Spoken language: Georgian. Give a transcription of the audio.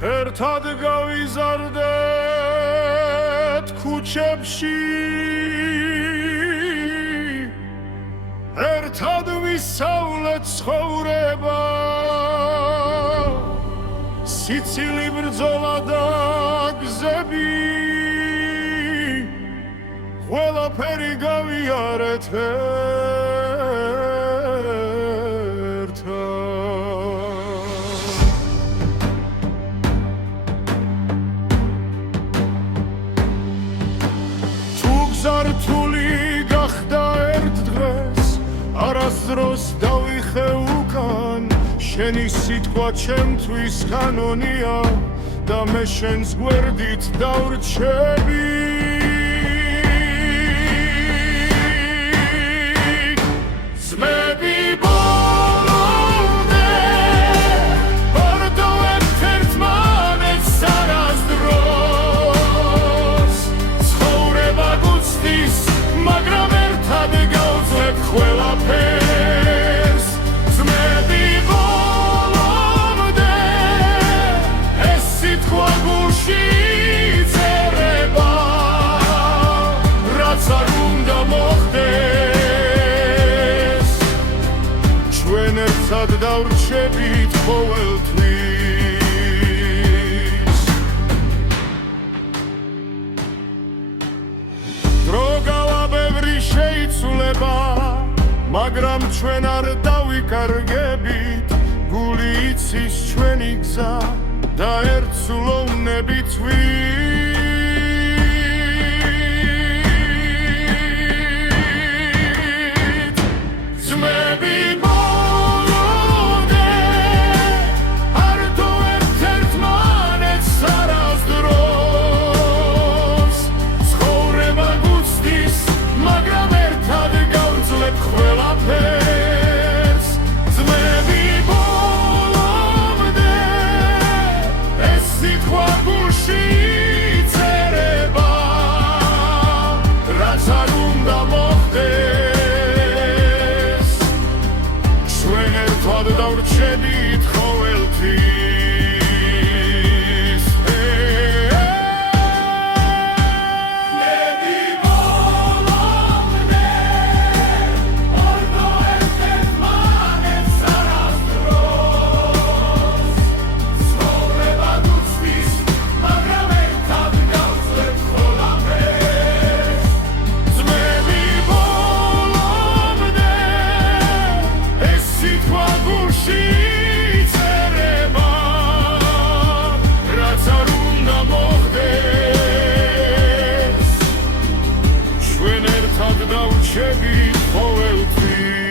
ერთად გავიზარდეთ ქუჩებში ერთად ვისავლეთ ცხოვრება სიცილი ბრძოლა და გზები ყველაფერი გავიარეთ ზართული გახდა ერთ დღეს არასდროს დავიხე უკან შენი სიტყვა ჩემთვის კანონია და მე შენს გვერდით დავრჩები ძმები ბოლომდე ვარდო ერთმანეთს არასდროს ცხოვრება მაგრამ ერთად გავძლებ ყველაფერს ძმები ბოლომდე ეს სიტყვა გულში წერება რაც არ უნდა მოხდეს ჩვენ ერთად დავრჩებით ყოველთვის შეიცვლება მაგრამ ჩვენ არ დავიკარგებით გული იცის ჩვენი გზა და ერთ სულოვნებით ძმები ბოლომდე არტო ერთმანეთს არასდროს ცხოვრება გუცდის მაგრამ ერთად გავძლებ ყველაფერს ძმები ბოლომდე ეს სიტყვა გულში წერება რაც არ უნდა მოხდეს ჩვენ ერთად დავრჩებით ყოველთვის ჩვენ ერთად დავვრჩებით ყოველთვის